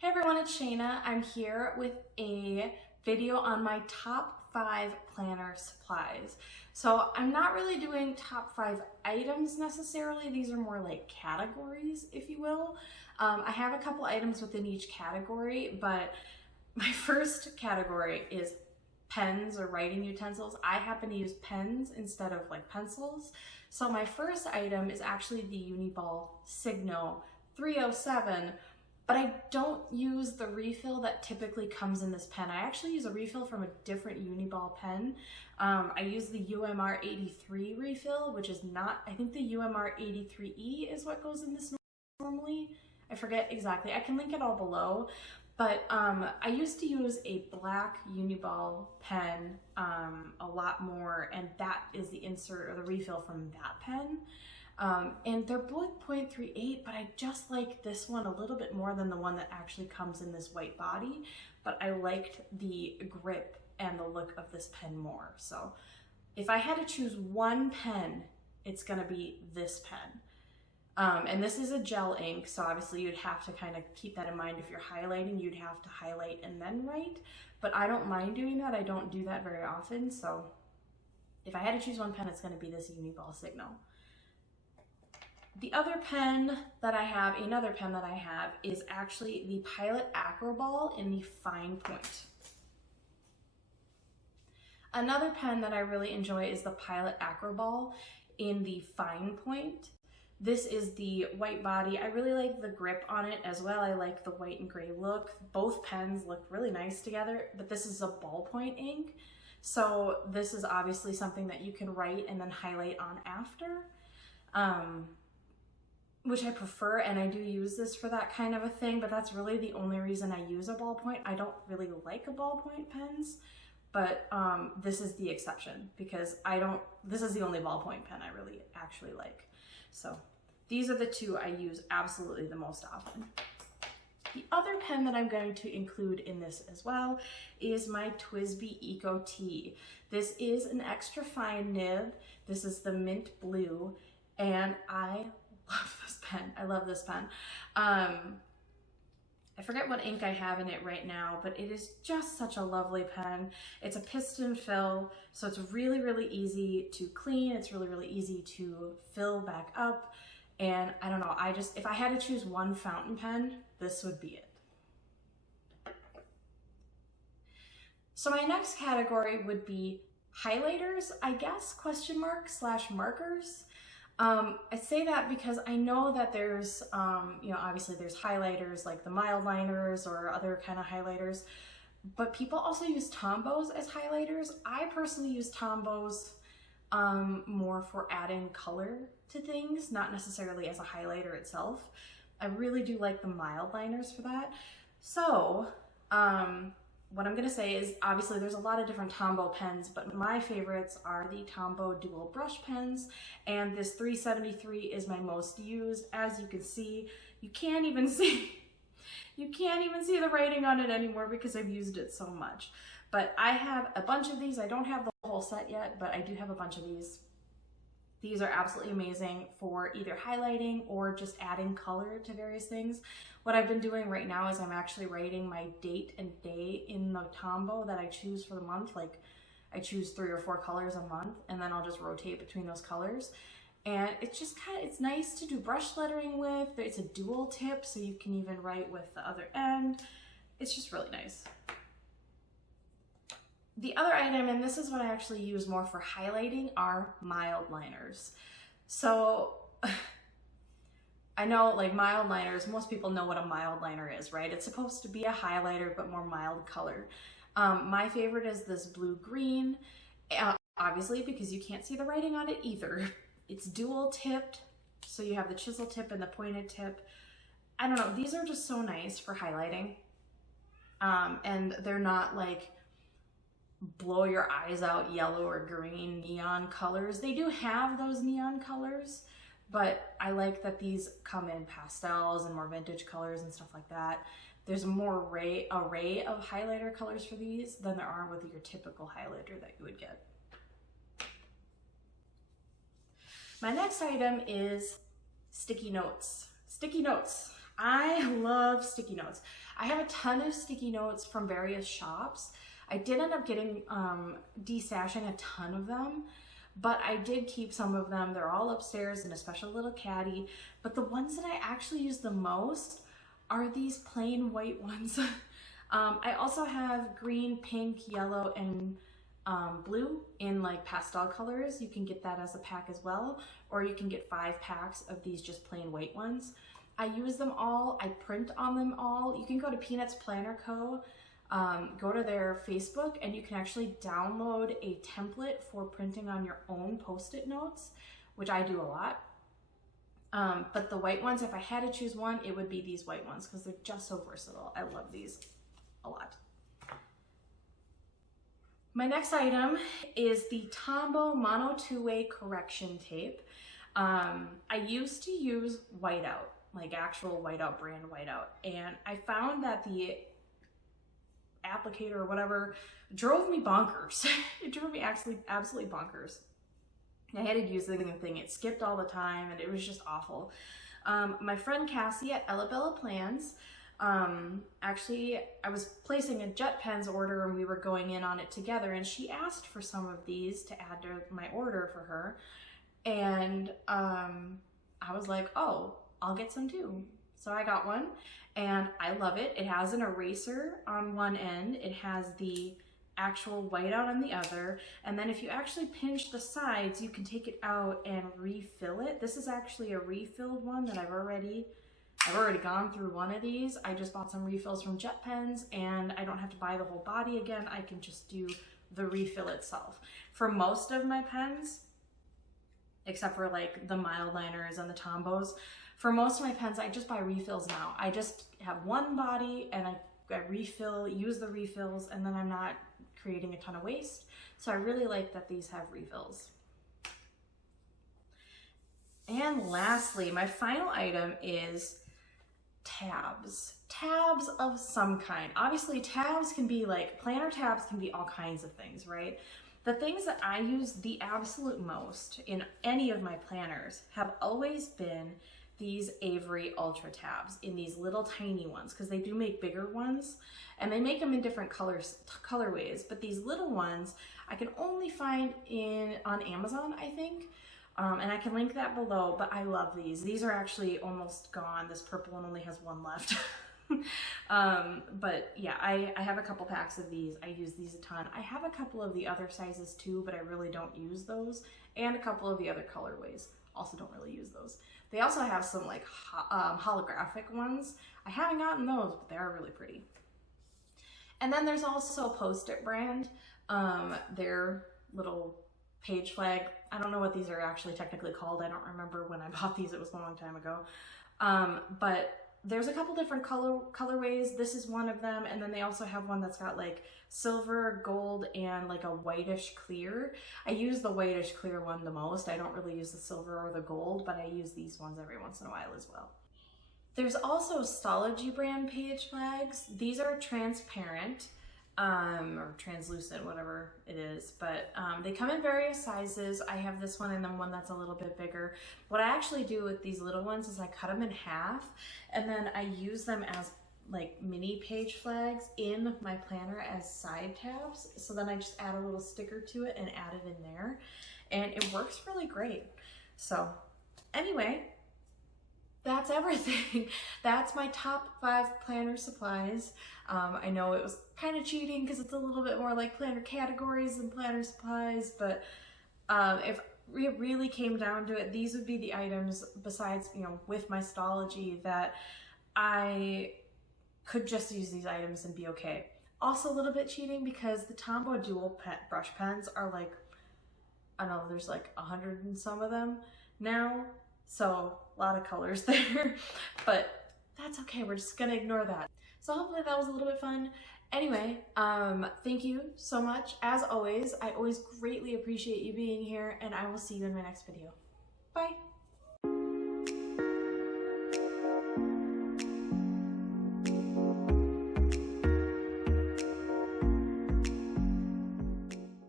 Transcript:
Hey everyone, it's Shayna. I'm here with a video on my top 5 planner supplies. So I'm not really doing top 5 items necessarily. These are more like categories, if you will. I have a couple items within each category, but my first category is pens or writing utensils. I happen to use pens instead of like pencils. So my first item is actually the Uniball Signo 307. But I don't use the refill that typically comes in this pen. I actually use a refill from a different Uniball pen. I use the UMR 83 refill, which is not, I think the UMR 83E is what goes in this normally. I forget exactly. I can link it all below. But I used to use a black Uniball pen a lot more, and that is the insert or the refill from that pen. And they're both 0.38, but I just like this one a little bit more than the one that actually comes in this white body, but I liked the grip and the look of this pen more. So if I had to choose one pen, it's gonna be this pen. And this is a gel ink, so obviously you'd have to kind of keep that in mind. If you're highlighting, you'd have to highlight and then write, but I don't mind doing that. I don't do that very often, so if I had to choose one pen, it's gonna be this Uniball Signo. The other pen that I have, another pen that I have, is actually the Pilot Acroball in the fine point. Another pen that I really enjoy is the Pilot Acroball in the fine point. This is the white body. I really like the grip on it as well. I like the white and gray look. Both pens look really nice together, but this is a ballpoint ink. So this is obviously something that you can write and then highlight on after. Which I prefer, and I do use this for that kind of a thing, but that's really the only reason I use a ballpoint. I don't really like a ballpoint pens, but this is the exception because this is the only ballpoint pen I really actually like. So these are the two I use absolutely the most often. The other pen that I'm going to include in this as well is my TWSBI Eco T. This is an extra fine nib. This is the mint blue, and I love this pen. I love this pen. I forget what ink I have in it right now, but it is just such a lovely pen. It's a piston fill, so it's really, really easy to clean. It's really, really easy to fill back up. And I don't know, if I had to choose one fountain pen, this would be it. So my next category would be highlighters, I guess, / markers. I say that because I know that there's, obviously there's highlighters like the mild liners or other kind of highlighters, but people also use Tombows as highlighters. I personally use Tombows more for adding color to things, not necessarily as a highlighter itself. I really do like the mild liners for that. So, what I'm gonna say is obviously there's a lot of different Tombow pens, but my favorites are the Tombow dual brush pens, and this 373 is my most used. As you can see, you can't even see the writing on it anymore because I've used it so much. But I have a bunch of these. I don't have the whole set yet, but I do have a bunch of these. These are absolutely amazing for either highlighting or just adding color to various things. What I've been doing right now is I'm actually writing my date and day in the Tombow that I choose for the month. Like I choose 3 or 4 colors a month, and then I'll just rotate between those colors. And it's just it's nice to do brush lettering with. It's a dual tip, so you can even write with the other end. It's just really nice. The other item, and this is what I actually use more for highlighting, are mild liners. So I know like mild liners, most people know what a mild liner is, right? It's supposed to be a highlighter, but more mild color. My favorite is this blue-green, obviously because you can't see the writing on it either. It's dual tipped, so you have the chisel tip and the pointed tip. I don't know, these are just so nice for highlighting. And they're not like blow your eyes out yellow or green neon colors. They do have those neon colors, but I like that these come in pastels and more vintage colors and stuff like that. There's a more array of highlighter colors for these than there are with your typical highlighter that you would get. My next item is sticky notes. Sticky notes. I love sticky notes. I have a ton of sticky notes from various shops. I did end up getting, destashing a ton of them, but I did keep some of them. They're all upstairs in a special little caddy. But the ones that I actually use the most are these plain white ones. I also have green, pink, yellow, and blue in like pastel colors. You can get that as a pack as well, or you can get 5 packs of these just plain white ones. I use them all. I print on them all. You can go to Peanuts Planner Co. Go to their Facebook, and you can actually download a template for printing on your own Post-it notes, which I do a lot. But the white ones, if I had to choose one, it would be these white ones because they're just so versatile. I love these a lot. My next item is the Tombow Mono 2-Way Correction Tape. I used to use whiteout, like actual whiteout brand whiteout, and I found that the applicator or whatever drove me bonkers. It drove me absolutely bonkers. I hated using the thing. It skipped all the time and it was just awful. My friend Cassie at Ella Bella Plans, actually I was placing a Jet Pens order and we were going in on it together, and she asked for some of these to add to my order for her, and I was like, oh, I'll get some too. So I got one and I love it. It has an eraser on one end. It has the actual whiteout on the other, and then if you actually pinch the sides, you can take it out and refill it. This is actually a refilled one that I've already gone through one of these. I just bought some refills from Jet Pens, and I don't have to buy the whole body again. I can just do the refill itself. For most of my pens, except for like the Mildliners and the Tombows, for most of my pens, I just buy refills now. I just have one body and I refill, use the refills, and then I'm not creating a ton of waste. So I really like that these have refills. And lastly, my final item is tabs. Tabs of some kind. Obviously, tabs can be like, planner tabs can be all kinds of things, right? The things that I use the absolute most in any of my planners have always been these Avery Ultra tabs in these little tiny ones, because they do make bigger ones and they make them in different colorways, but these little ones I can only find on Amazon, I think. And I can link that below, but I love these. These are actually almost gone. This purple one only has one left. But yeah, I have a couple packs of these. I use these a ton. I have a couple of the other sizes too, but I really don't use those. And a couple of the other colorways. Also don't really use those. They also have some like holographic ones. I haven't gotten those, but they are really pretty. And then there's also Post-it brand. Their little page flag. I don't know what these are actually technically called. I don't remember when I bought these. It was a long time ago. But there's a couple different colorways. This is one of them. And then they also have one that's got like silver, gold, and like a whitish clear. I use the whitish clear one the most. I don't really use the silver or the gold, but I use these ones every once in a while as well. There's also Stology brand page flags. These are transparent. Or translucent, whatever it is, but they come in various sizes. I have this one and then one that's a little bit bigger. What I actually do with these little ones is I cut them in half and then I use them as like mini page flags in my planner as side tabs. So then I just add a little sticker to it and add it in there, and it works really great. So anyway, that's everything. That's my top 5 planner supplies. I know it was kind of cheating because it's a little bit more like planner categories than planner supplies, but if it really came down to it, these would be the items besides, you know, with my Stology that I could just use these items and be okay. Also a little bit cheating because the Tombow dual brush pens are like, I don't know, there's like 100 and some of them now. So a lot of colors there, but that's okay. We're just gonna ignore that. So hopefully that was a little bit fun. Anyway, thank you so much. As always, I always greatly appreciate you being here, and I will see you in my next video. Bye.